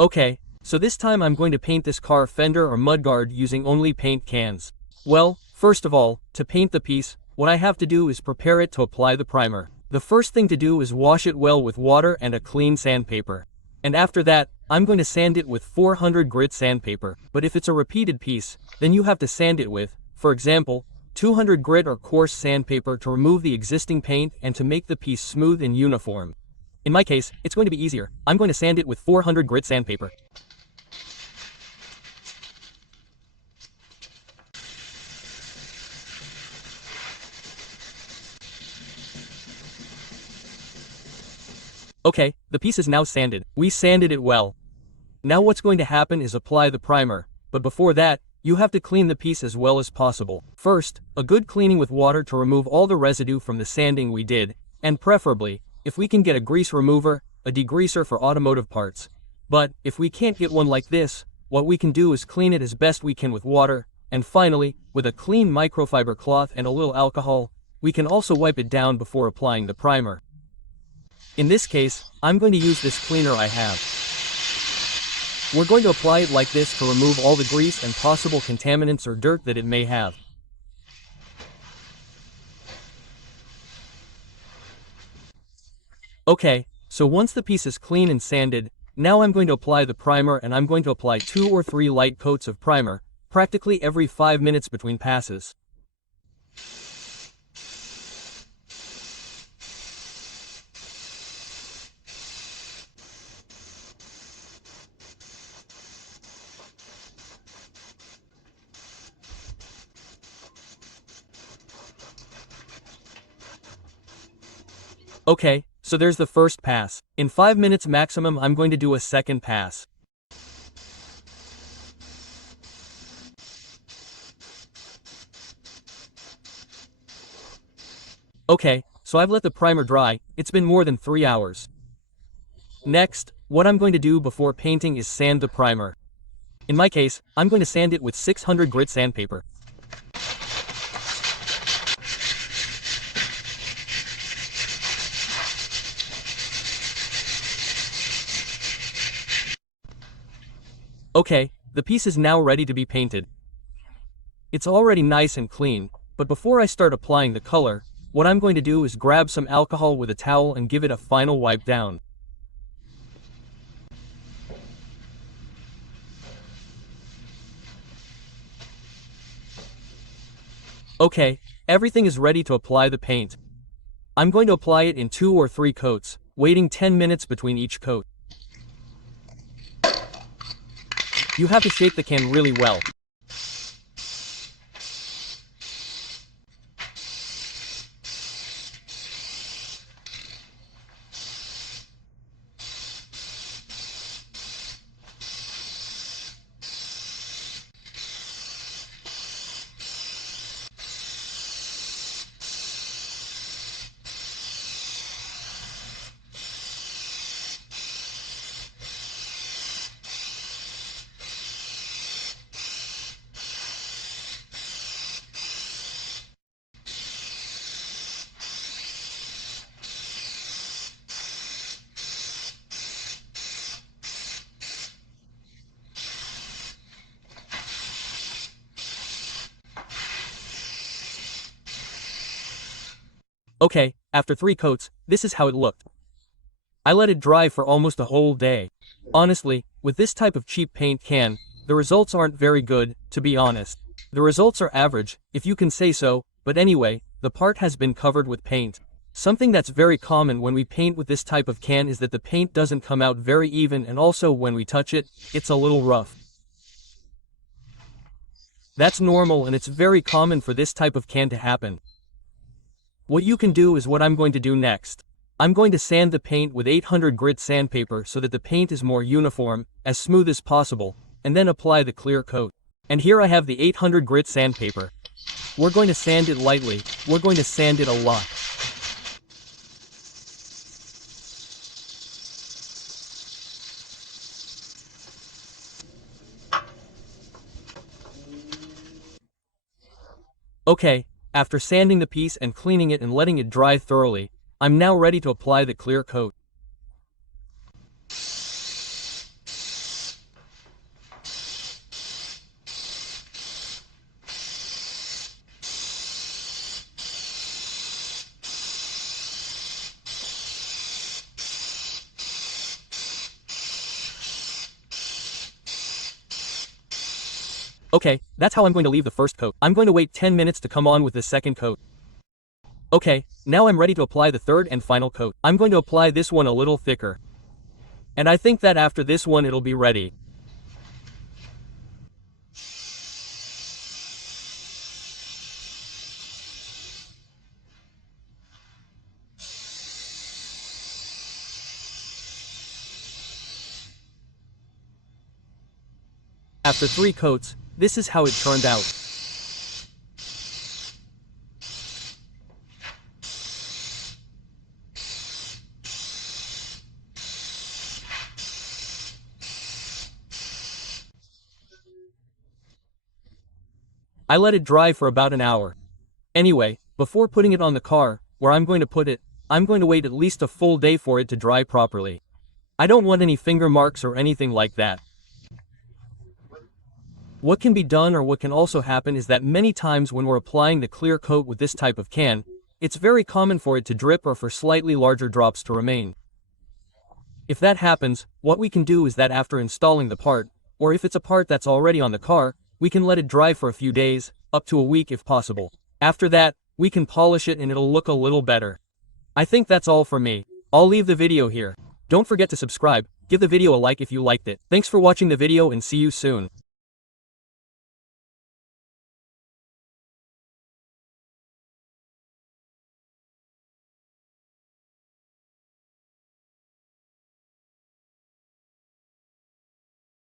Okay, so this time I'm going to paint this car fender or mudguard using only paint cans. Well, first of all, to paint the piece, what I have to do is prepare it to apply the primer. The first thing to do is wash it well with water and a clean sandpaper. And after that, I'm going to sand it with 400 grit sandpaper. But if it's a repeated piece, then you have to sand it with, for example, 200 grit or coarse sandpaper to remove the existing paint and to make the piece smooth and uniform. In my case, it's going to be easier. I'm going to sand it with 400 grit sandpaper. Okay, the piece is now sanded. We sanded it well. Now what's going to happen is apply the primer, but before that, you have to clean the piece as well as possible. First, a good cleaning with water to remove all the residue from the sanding we did, and preferably, if we can get a grease remover, a degreaser for automotive parts. But, if we can't get one like this, what we can do is clean it as best we can with water, and finally, with a clean microfiber cloth and a little alcohol, we can also wipe it down before applying the primer. In this case, I'm going to use this cleaner I have. We're going to apply it like this to remove all the grease and possible contaminants or dirt that it may have. Okay, so once the piece is clean and sanded, now I'm going to apply the primer, and I'm going to apply 2 or 3 light coats of primer, practically every 5 minutes between passes. Okay, so there's the first pass. In 5 minutes maximum, I'm going to do a second pass. Okay, so I've let the primer dry. It's been more than 3 hours. Next, what I'm going to do before painting is sand the primer. In my case, I'm going to sand it with 600 grit sandpaper. Okay, the piece is now ready to be painted. It's already nice and clean, but before I start applying the color, what I'm going to do is grab some alcohol with a towel and give it a final wipe down. Okay, everything is ready to apply the paint. I'm going to apply it in 2 or 3 coats, waiting 10 minutes between each coat. You have to shake the can really well. Okay, after 3 coats, this is how it looked. I let it dry for almost a whole day. Honestly, with this type of cheap paint can, the results aren't very good, to be honest. The results are average, if you can say so, but anyway, the part has been covered with paint. Something that's very common when we paint with this type of can is that the paint doesn't come out very even, and also when we touch it, it's a little rough. That's normal, and it's very common for this type of can to happen. What you can do is what I'm going to do next. I'm going to sand the paint with 800 grit sandpaper so that the paint is more uniform, as smooth as possible, and then apply the clear coat. And here I have the 800 grit sandpaper. We're going to sand it lightly. We're going to sand it a lot. Okay, after sanding the piece and cleaning it and letting it dry thoroughly, I'm now ready to apply the clear coat. Okay, that's how I'm going to leave the first coat. I'm going to wait 10 minutes to come on with the second coat. Okay, now I'm ready to apply the third and final coat. I'm going to apply this one a little thicker. And I think that after this one it'll be ready. After 3 coats, this is how it turned out. I let it dry for about an hour. Anyway, before putting it on the car, where I'm going to put it, I'm going to wait at least a full day for it to dry properly. I don't want any finger marks or anything like that. What can be done or what can also happen is that many times when we're applying the clear coat with this type of can, it's very common for it to drip or for slightly larger drops to remain. If that happens, what we can do is that after installing the part, or if it's a part that's already on the car, we can let it dry for a few days, up to a week if possible. After that, we can polish it and it'll look a little better. I think that's all for me. I'll leave the video here. Don't forget to subscribe, give the video a like if you liked it. Thanks for watching the video and see you soon.